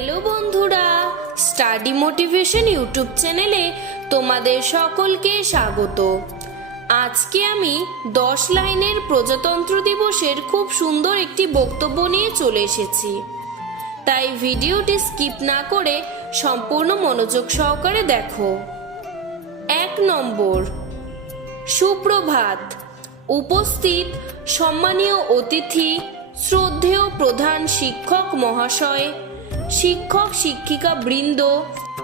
Hello বন্ধুরা study motivation YouTube চ্যানেলে তোমাদের সকলকে স্বাগত। আজকে আমি দশ লাইনের প্রজাতন্ত্র দিবসের খুব সুন্দর একটি বক্তব্য নিয়ে চলে এসেছি। তাই ভিডিওটি স্কিপ না করে সম্পূর্ণ মনোযোগ সহকারে দেখো। এক নম্বর, সুপ্রভাত। উপস্থিত সম্মানীয় অতিথি, শ্রদ্ধেয় প্রধান শিক্ষক মহাশয় শিক্ষক, শিক্ষিকা বৃন্দ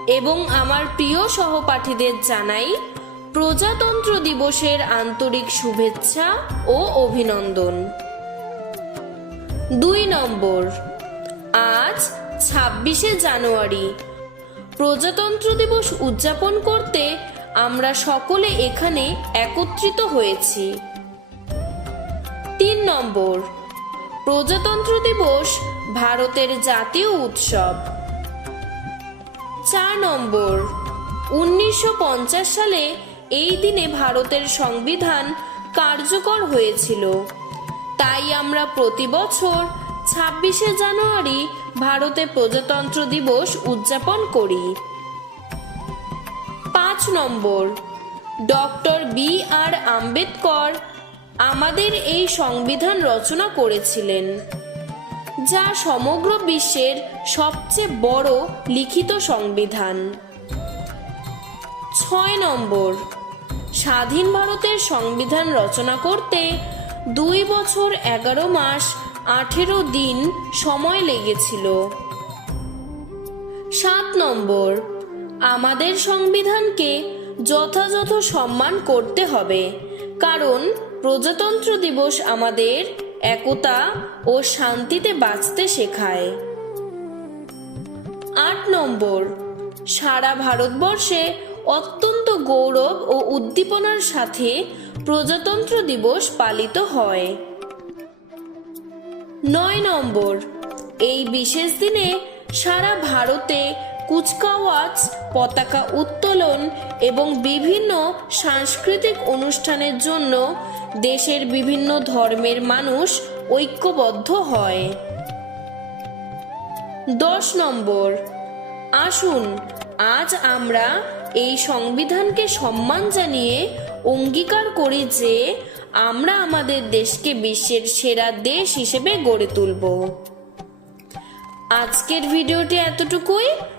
এবং আমার প্রিয় সহপাঠীদের জানাই প্রজাতন্ত্র দিবসের আন্তরিক শুভেচ্ছা ও অভিনন্দন। দুই নম্বর, আজ ছাব্বিশে জানুয়ারি। প্রজাতন্ত্র দিবস উদযাপন করতে আমরা সকলে এখানে একত্রিত হয়েছি। তিন নম্বর, প্রজাতন্ত্র দিবস ভারতের জাতীয় উৎসব। চার নম্বর, উনিশশো পঞ্চাশ সালে এই দিনে ভারতের সংবিধান কার্যকর হয়েছিল। তাই আমরা প্রতি বছর ছাব্বিশে জানুয়ারি ভারতে প্রজাতন্ত্র দিবস উদযাপন করি। পাঁচ নম্বর, ডক্টর বি আর আম্বেদকর আমাদের এই সংবিধান রচনা করেছিলেন। যা সমগ্র বিশ্বের সবচেয়ে বড় লিখিত সংবিধান। ছয় নম্বর। স্বাধীন ভারতের সংবিধান রচনা করতে দুই বছর এগারো মাস আঠেরো দিন সময় লেগেছিল। সাত নম্বর। আমাদের সংবিধানকে যথাযথ সম্মান করতে হবে, কারণ প্রজাতন্ত্র দিবস আমাদের একতা ও শান্তিতে বাঁচতে শেখায়। আট নম্বর, সারা ভারতবর্ষে অত্যন্ত গৌরব ও উদ্দীপনার সাথে প্রজাতন্ত্র দিবস পালিত হয়। নয় নম্বর, এই বিশেষ দিনে সারা ভারতে কুচকাওয়াজ পতাকা উত্তোলন এবং বিভিন্ন সাংস্কৃতিক অনুষ্ঠানের জন্য দেশের বিভিন্ন ধর্মের মানুষ ঐক্যবদ্ধ হয়। দশ নম্বর, আসুন আজ আমরা এই সংবিধানকে সম্মান জানিয়ে অঙ্গীকার করি যে আমরা আমাদের দেশকে বিশ্বের সেরা দেশ হিসেবে গড়ে তুলব। আজকের ভিডিওটি এতটুকুই।